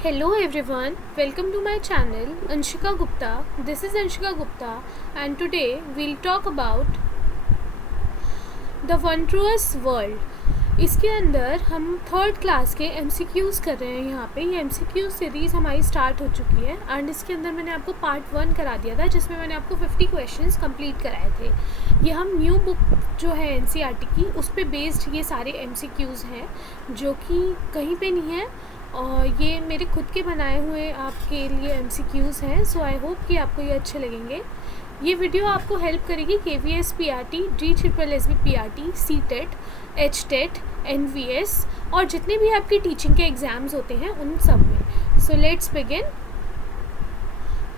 Hello everyone, welcome to my channel Anshika Gupta. This is Anshika Gupta and today we'll talk about The Wondrous World. इसके अंदर हम third class के MCQs कर रहे हैं। यहाँ पे ये MCQ सीरीज़ हमारी स्टार्ट हो चुकी है एंड इसके अंदर मैंने आपको पार्ट 1 करा दिया था जिसमें मैंने आपको 50 क्वेश्चंस कंप्लीट कराए थे। ये हम न्यू बुक जो है NCERT की उस पर बेस्ड ये सारे MCQs हैं जो कि कहीं पे नहीं है और ये मेरे खुद के बनाए हुए आपके लिए MCQs हैं। सो आई होप कि आपको ये अच्छे लगेंगे। ये वीडियो आपको हेल्प करेगी KVS PRT, DSSB PRT, CTET, HTET, NVS और जितने भी आपके टीचिंग के एग्ज़ाम्स होते हैं उन सब में। So let's begin.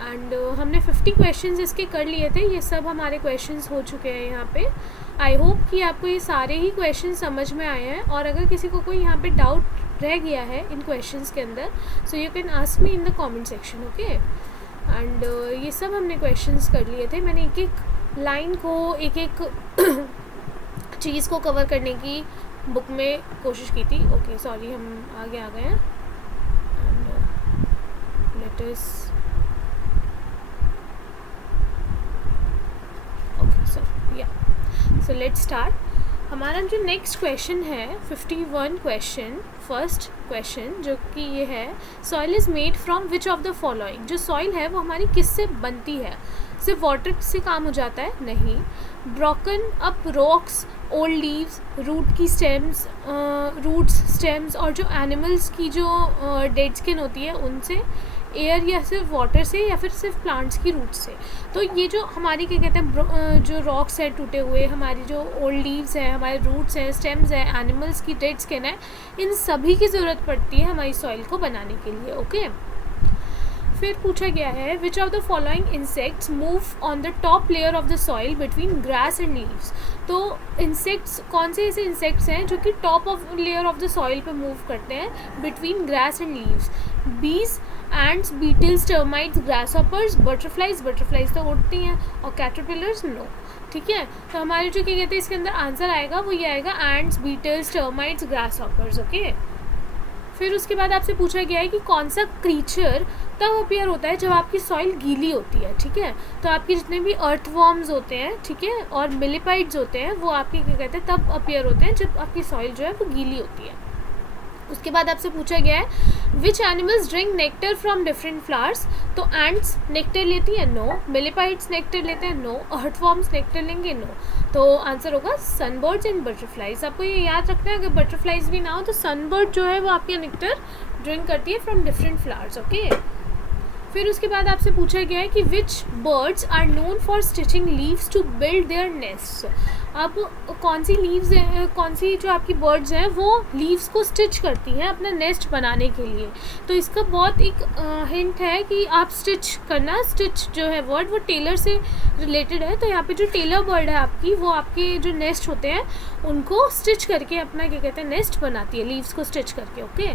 एंड हमने 50 क्वेश्चंस इसके कर लिए थे। ये सब हमारे क्वेश्चंस हो चुके हैं यहाँ पे। आई होप कि आपको ये सारे ही क्वेश्चन समझ में आए हैं और अगर किसी को कोई यहाँ पे डाउट रह गया है इन क्वेश्चंस के अंदर so you can ask me in the comment section, okay. And ये सब हमने क्वेश्चंस कर लिए थे। मैंने एक एक लाइन को एक एक चीज़ को कवर करने की बुक में कोशिश की थी। ओके सॉरी, हम आगे आ गए हैं। And let us okay so let's start. हमारा जो नेक्स्ट क्वेश्चन है 51 क्वेश्चन, फर्स्ट क्वेश्चन जो कि ये है, soil is made from which of the following. जो सॉइल है वो हमारी किससे बनती है? सिर्फ वाटर से काम हो जाता है? नहीं। Broken up rocks, old leaves, root की स्टेम्स, रूट्स स्टेम्स और जो एनिमल्स की जो डेड स्किन होती है उनसे, एयर या सिर्फ वाटर से या फिर सिर्फ प्लांट्स की रूट से। तो ये जो हमारी क्या कहते हैं जो रॉक्स है टूटे हुए, हमारी जो ओल्ड लीव्स हैं, हमारे रूट्स हैं, स्टेम्स हैं, एनिमल्स की डेड स्किन है, इन सभी की ज़रूरत पड़ती है हमारी सॉइल को बनाने के लिए, ओके। फिर पूछा गया है which of the following insects move on the top layer of the soil between grass and leaves. तो इंसेक्ट्स कौन से ऐसे इंसेक्ट्स हैं जो कि top of layer of the soil पे मूव करते हैं between grass and leaves? Bees, ants, beetles, termites, grasshoppers, butterflies तो उड़ती हैं, और कैटरपिलर्स नो। ठीक है, तो हमारे जो क्या कहते हैं इसके अंदर आंसर आएगा वो ये आएगा ants, beetles, termites, grasshoppers, okay. फिर उसके बाद आपसे पूछा गया है कि कौन सा क्रीचर तब अपीयर होता है जब आपकी सॉइल गीली होती है। ठीक है, तो आपके जितने भी अर्थवॉर्म्स होते हैं, ठीक है, और मिलीपाइड्स होते हैं वो आपके क्या कहते हैं तब अपीयर होते हैं जब आपकी सॉइल जो है वो गीली होती है। उसके बाद आपसे पूछा गया है which animals drink nectar from different flowers. तो एंट्स नेक्टर लेती है? नो। मिलीपाइड्स नेक्टर लेते हैं? नो। अर्थवॉर्म्स नेक्टर लेंगे? नो। तो आंसर होगा सनबर्ड्स एंड बटरफ्लाइज। आपको ये याद रखना है, अगर बटरफ्लाइज भी ना हो तो सनबर्ड जो है वो आपके नेक्टर ड्रिंक करती है फ्रॉम डिफरेंट फ्लावर्स, ओके। फिर उसके बाद आपसे पूछा गया है कि which birds are known for stitching leaves to build their nest. अब कौन सी लीव्स हैं, कौन सी जो आपकी बर्ड्स हैं वो लीव्स को स्टिच करती हैं अपना नेस्ट बनाने के लिए। तो इसका बहुत एक हिंट है कि आप स्टिच करना, स्टिच जो है वर्ड वो टेलर से रिलेटेड है। तो यहाँ पे जो टेलर बर्ड है आपकी वो आपके जो नेस्ट होते हैं उनको स्टिच करके अपना क्या कहते हैं नेस्ट बनाती है, लीव्स को स्टिच करके, okay.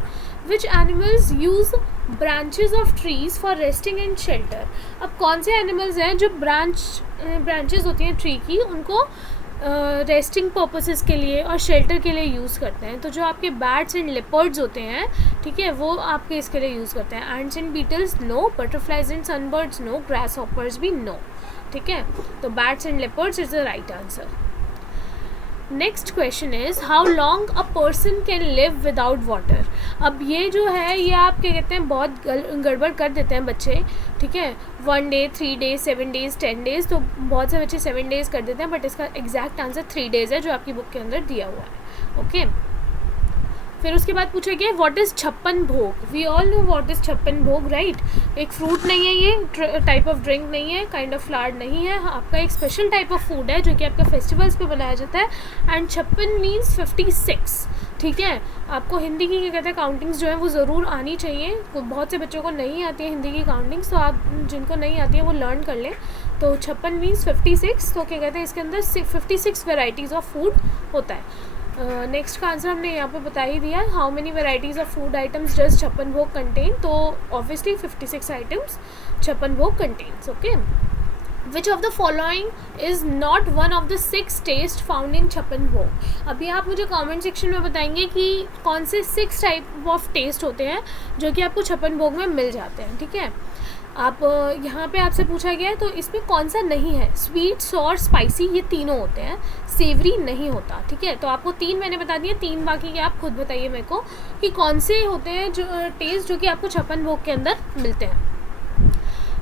Which animals use branches of trees for resting and shelter. अब कौन से एनिमल्स हैं जो ब्रांचेज होती हैं ट्री की उनको रेस्टिंग पर्पसेस के लिए और शेल्टर के लिए यूज़ करते हैं? तो जो आपके बैट्स एंड लेपर्ड्स होते हैं, ठीक है, वो आपके इसके लिए यूज़ करते हैं। Ants and beetles no, butterflies and sunbirds no, grasshoppers भी नो। ठीक है, तो bats and leopards is the right answer. Next question is how long a person can live without water. अब ये जो है ये आप क्या कहते हैं बहुत गड़बड़ कर देते हैं बच्चे, ठीक है। 1 डे, 3 डेज, 7 डेज, 10 डेज, तो बहुत से बच्चे 7 डेज़ कर देते हैं बट इसका एग्जैक्ट आंसर 3 डेज़ है जो आपकी बुक के अंदर दिया हुआ है, ओके। फिर उसके बाद पूछा गया what is Chhappan Bhog. We all know what is Chhappan Bhog, right. एक फ्रूट नहीं है, ये टाइप ऑफ ड्रिंक नहीं है, काइंड ऑफ फ्लावर नहीं है, आपका एक स्पेशल टाइप ऑफ फूड है जो कि आपका फेस्टिवल्स पे बनाया जाता है। एंड छप्पन मीन्स 56, ठीक है। आपको हिंदी की क्या कहते हैं काउंटिंग्स जो है वो ज़रूर आनी चाहिए। बहुत से बच्चों को नहीं आती है हिंदी की काउंटिंग्स, तो आप जिनको नहीं आती है वो लर्न कर लें। तो छप्पन मीन्स 56, तो क्या कहते हैं इसके अंदर 56 वेराइटीज़ ऑफ फूड होता है। नेक्स्ट का आंसर हमने यहाँ पे बता ही दिया, how many varieties of food items does Chhappan Bhog contain. तो obviously 56 items Chhappan Bhog contains, okay. Which of the following is not one of the 6 taste found in Chhappan Bhog. अभी आप मुझे कमेंट सेक्शन में बताएंगे कि कौन से 6 टाइप ऑफ टेस्ट होते हैं जो कि आपको छप्पन भोग में मिल जाते हैं, ठीक है। आप यहाँ पे आपसे पूछा गया है तो इसमें कौन सा नहीं है, स्वीट, सॉर, स्पाइसी, ये तीनों होते हैं, सेवरी नहीं होता, ठीक है। तो आपको 3 मैंने बता दिए, 3 बाकी के आप खुद बताइए मेरे को कि कौन से होते हैं जो टेस्ट जो कि आपको छप्पन भोग के अंदर मिलते हैं।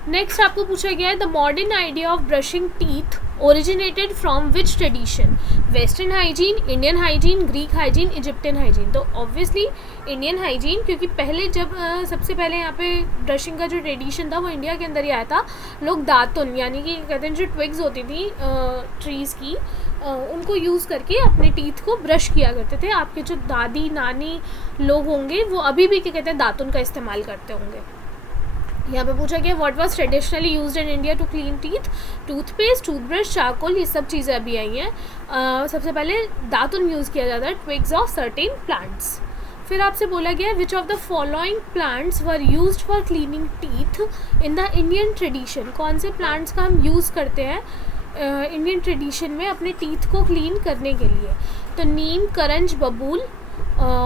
नेक्स्ट आपको पूछा गया है the modern idea of brushing teeth originated from which tradition, western hygiene, Indian hygiene, Greek hygiene, Egyptian hygiene. तो ऑब्वियसली इंडियन हाइजीन, क्योंकि पहले जब सबसे पहले यहाँ पे ब्रशिंग का जो ट्रेडिशन था वो इंडिया के अंदर ही आया था। लोग दातुन यानी कि कहते हैं जो ट्विग्स होती थी ट्रीज़ की उनको यूज़ करके अपने टीथ को ब्रश किया करते थे। आपके जो दादी नानी लोग होंगे वो अभी भी क्या कहते हैं दातुन का इस्तेमाल करते होंगे। यहाँ पे पूछा गया what was traditionally used in India to clean teeth, toothpaste, toothbrush, charcoal, ये सब चीज़ें अभी आई हैं। सबसे पहले दातुन यूज़ किया जाता है, ट्विग्स ऑफ सर्टेन प्लांट्स। फिर आपसे बोला गया विच of the following plants were used for cleaning teeth in the Indian tradition, कौन से प्लांट्स का हम यूज़ करते हैं इंडियन ट्रेडिशन में अपने टीथ को क्लीन करने के लिए। तो नीम, करंज, बबूल,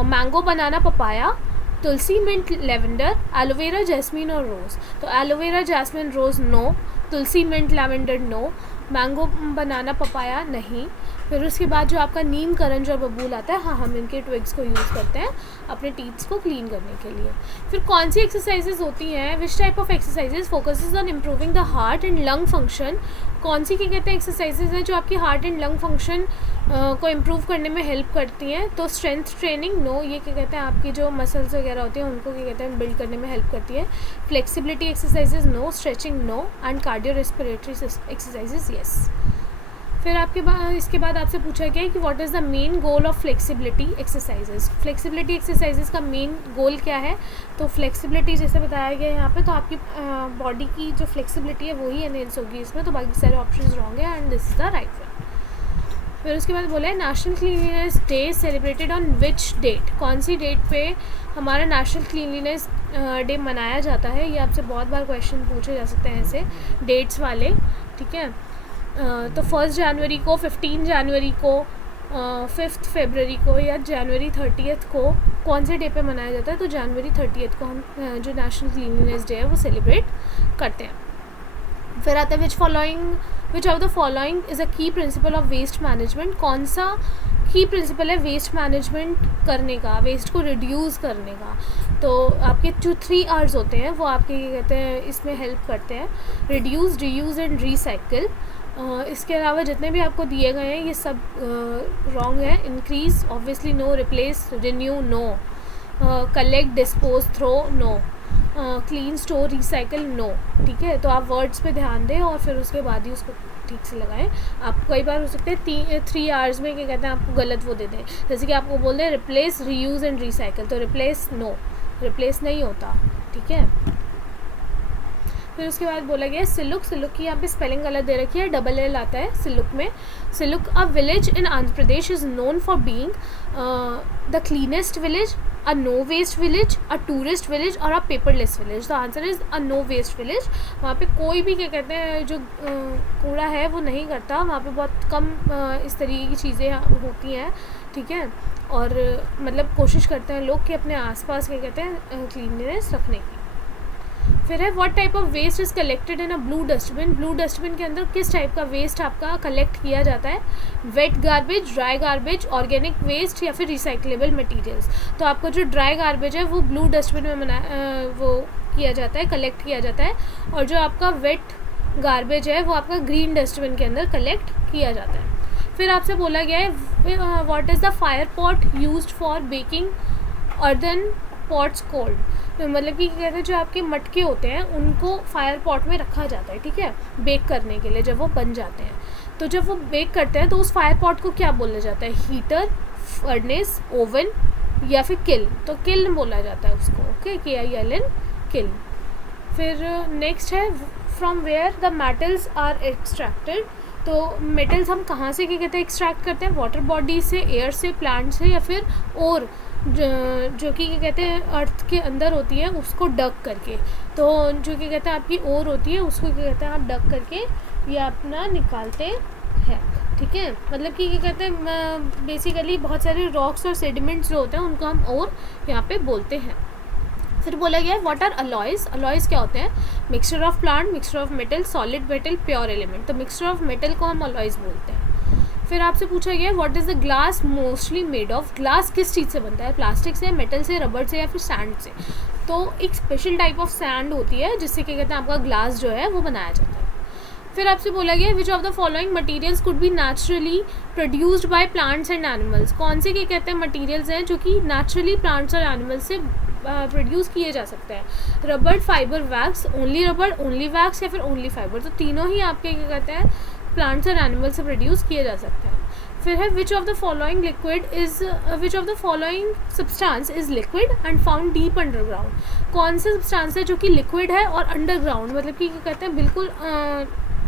मैंगो, बनाना, पपाया, तुलसी, मिंट, लेवेंडर, एलोवेरा, जैस्मिन और रोज़। तो एलोवेरा, जैस्मिन, रोज़ नो, तुलसी, मिंट, लेवेंडर नो, मैंगो, बनाना, पपाया नहीं। फिर उसके बाद जो आपका नीम, करंज और बबूल आता है, हाँ हम इनके ट्विग्स को यूज़ करते हैं अपने टीथ्स को क्लीन करने के लिए। फिर कौन सी एक्सरसाइजेज होती हैं, which type of exercises focuses on improving the heart and lung function, कौन सी क्या कहते हैं एक्सरसाइजेज हैं जो आपकी हार्ट एंड लंग फंक्शन को इम्प्रूव करने में हेल्प करती हैं। तो स्ट्रेंथ ट्रेनिंग नो, ये क्या कहते हैं आपकी जो मसल्स वगैरह होती हैं उनको क्या कहते हैं बिल्ड करने में हेल्प करती है। Flexibility exercises no, stretching no, and cardio respiratory exercises yes. फिर आपके बाद इसके बाद आपसे पूछा गया है कि what is the main goal of flexibility exercises. Flexibility exercises का मेन गोल क्या है, तो फ्लेक्सिबिलिटी जैसे बताया गया है यहाँ पे, तो आपकी बॉडी की जो फ्लेक्सिबिलिटी है वही एनहेंस होगी इसमें, तो बाकी सारे ऑप्शंस रॉन्ग है and this is the right one. फिर उसके बाद बोला है national cleanliness day celebrated on which date, कौन सी डेट पे हमारा नेशनल क्लीनलीनेस डे मनाया जाता है। ये आपसे बहुत बार क्वेश्चन पूछे जा सकते हैं ऐसे डेट्स वाले, ठीक है। तो 1 जनवरी को, 15 जनवरी को, 5 फरवरी को या जनवरी 30 को कौन से डे पे मनाया जाता है, तो जनवरी 30 को हम जो नेशनल क्लीनलीनेस डे है वो सेलिब्रेट करते हैं। फिर आता है which of the following is a की प्रिंसिपल ऑफ वेस्ट मैनेजमेंट, कौन सा की प्रिंसिपल है वेस्ट मैनेजमेंट करने का, वेस्ट को रिड्यूस करने का। तो आपके जो 3 R's होते हैं वो आपके क्या कहते हैं इसमें हेल्प करते हैं, रिड्यूस, रीयूज़ एंड रिसाइकिल। इसके अलावा जितने भी आपको दिए गए हैं ये सब रॉन्ग है। Increase obviously no, replace, renew no, collect, dispose, throw no, clean, store, recycle no, ठीक है। तो आप वर्ड्स पे ध्यान दें और फिर उसके बाद ही उसको ठीक से लगाएं। आप कई बार हो सकते हैं 3 R's में क्या कहते हैं आपको गलत वो दे दें, जैसे कि आपको बोल दें रिप्लेस, रीयूज़ एंड रिसाइकिल, तो रिप्लेस नो, रिप्लेस नहीं होता, ठीक है। फिर उसके बाद बोला गया सिलुक, सिलुक की यहाँ पे स्पेलिंग गलत दे रखी है, डबल एल आता है सिलुक में। Siluk a village in Andhra Pradesh is known for being the cleanest village, a no waste village, a tourist village और a paperless village. The answer is a no waste village. वहाँ पे कोई भी क्या कहते हैं जो कूड़ा है वो नहीं करता, वहाँ पे बहुत कम इस तरीके की चीज़ें होती हैं, ठीक है। और मतलब कोशिश करते हैं लोग कि अपने आसपास क्या कहते हैं क्लीननेस रखने की। फिर है what type of waste is collected in a blue dustbin, blue dustbin के अंदर किस टाइप का वेस्ट आपका कलेक्ट किया जाता है, wet garbage, dry garbage, organic waste या फिर रिसाइक्लेबल मटेरियल्स। तो आपका जो ड्राई गार्बेज है वो ब्लू डस्टबिन में वो किया जाता है, कलेक्ट किया जाता है, और जो आपका वेट गार्बेज है वो आपका ग्रीन डस्टबिन के अंदर कलेक्ट किया जाता है। फिर आपसे बोला गया है what is the fire pot used for baking earthen pots cold, मतलब कि कहते हैं जो आपके मटके होते हैं उनको फायर पॉट में रखा जाता है, ठीक है, बेक करने के लिए जब वो बन जाते हैं। तो जब वो बेक करते हैं तो उस फायर पॉट को क्या बोला जाता है, हीटर, फर्नेस, ओवन या फिर किल्न। तो किल्न बोला जाता है उसको, ओके, KILN, किल्न। फिर नेक्स्ट है from where the metals are extracted. तो मेटल्स हम कहाँ से क्या कहते हैं एक्सट्रैक्ट करते हैं, वाटर बॉडी से, एयर से, प्लांट से या फिर और जो कि क्या कहते हैं अर्थ के अंदर होती है उसको डग करके। तो जो क्या कहते हैं आपकी ओर होती है उसको क्या कहते हैं आप डग करके ये अपना निकालते हैं, ठीक है। मतलब कि क्या कहते हैं, बेसिकली बहुत सारे रॉक्स और सेडिमेंट्स जो होते हैं उनको हम और यहाँ पे बोलते हैं। फिर बोला गया है व्हाट आर अलॉयज़। अलॉयज़ क्या होते हैं? Mixture of plant, mixture of metal, solid metal, pure element. तो मिक्सचर ऑफ मेटल को हम अलॉयज़ बोलते हैं। फिर आपसे पूछा गया है what is the glass mostly made of. Glass किस चीज़ से बनता है? प्लास्टिक से, मेटल से, रबड़ से या फिर सैंड से। तो एक स्पेशल टाइप ऑफ सैंड होती है जिससे क्या कहते हैं आपका ग्लास जो है वो बनाया जाता है। फिर आपसे बोला गया विच of the following materials could be naturally produced by plants and animals. कौन से क्या कहते हैं मटेरियल्स हैं जो कि नेचुरली प्लांट्स और एनिमल्स से प्रोड्यूस किए जा सकते हैं? रबड़, फाइबर, वैक्स, ओनली रबड़, ओनली वैक्स या फिर ओनली फाइबर। तो तीनों ही आपके क्या कहते हैं प्लांट्स और एनिमल्स से प्रोड्यूस किए जा सकते हैं। फिर है which of the following substance is liquid and found deep underground. कौन से सब्सटेंस है जो कि लिक्विड है और अंडरग्राउंड मतलब कि क्या कहते हैं बिल्कुल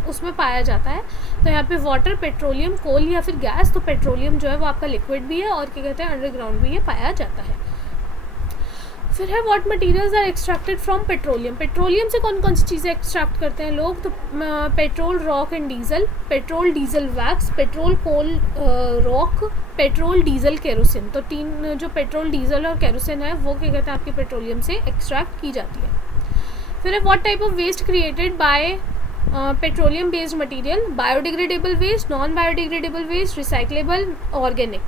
उसमें पाया जाता है? तो यहाँ पे वाटर, पेट्रोलियम, कोल या फिर गैस। तो पेट्रोलियम जो है वो आपका लिक्विड भी है और क्या कहते हैं अंडरग्राउंड भी ये पाया जाता है। फिर है what materials are extracted from petroleum. Petroleum से कौन कौन सी चीज़ें एक्सट्रैक्ट करते हैं लोग? तो petrol, rock and diesel, petrol, diesel, wax, petrol, coal, rock, petrol, diesel, kerosene. तो तीन जो पेट्रोल, डीजल और केरोसिन है वो क्या कहते हैं आपकी पेट्रोलियम से एक्सट्रैक्ट की जाती है। फिर है what type of waste created by petroleum based material. Biodegradable waste, non biodegradable waste, recyclable, organic.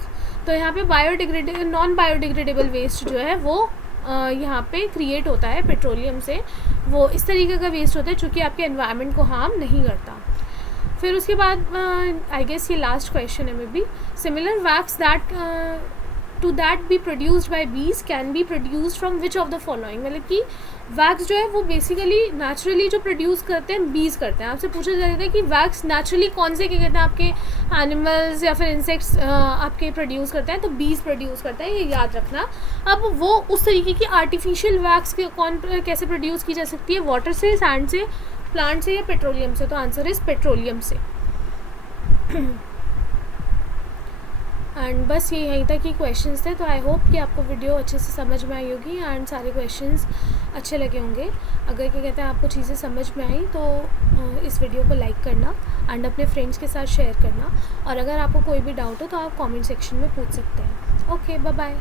तो यहाँ पे नॉन बायोडिग्रेडेबल वेस्ट जो है वो यहाँ पे क्रिएट होता है पेट्रोलियम से। वो इस तरीके का वेस्ट होता है जो कि आपके एनवायरनमेंट को हार्म नहीं करता। फिर उसके बाद आई गेस ये लास्ट क्वेश्चन है maybe. Similar wax to that be produced by bees can be produced from which of the following. मतलब कि वैक्स जो है वो बेसिकली नेचुरली जो प्रोड्यूस करते हैं बीज करते हैं। आपसे पूछा जाता है कि वैक्स नेचुरली कौन से क्या कहते हैं आपके एनिमल्स या फिर इंसेक्ट्स आपके प्रोड्यूस करते हैं? तो बीज प्रोड्यूस करता है, ये याद रखना। अब वो उस तरीके की आर्टिफिशियल वैक्स कैसे प्रोड्यूस की जा सकती है? वाटर से, सैंड से, प्लांट से या पेट्रोलियम से? तो आंसर इज़ पेट्रोलियम से। एंड बस ये यहीं तक ही क्वेश्चंस थे। तो आई होप कि आपको वीडियो अच्छे से समझ में आई होगी एंड सारे क्वेश्चंस अच्छे लगे होंगे। अगर क्या कहते हैं आपको चीज़ें समझ में आई तो इस वीडियो को लाइक करना एंड अपने फ्रेंड्स के साथ शेयर करना। और अगर आपको कोई भी डाउट हो तो आप कमेंट सेक्शन में पूछ सकते हैं। Okay, bye bye.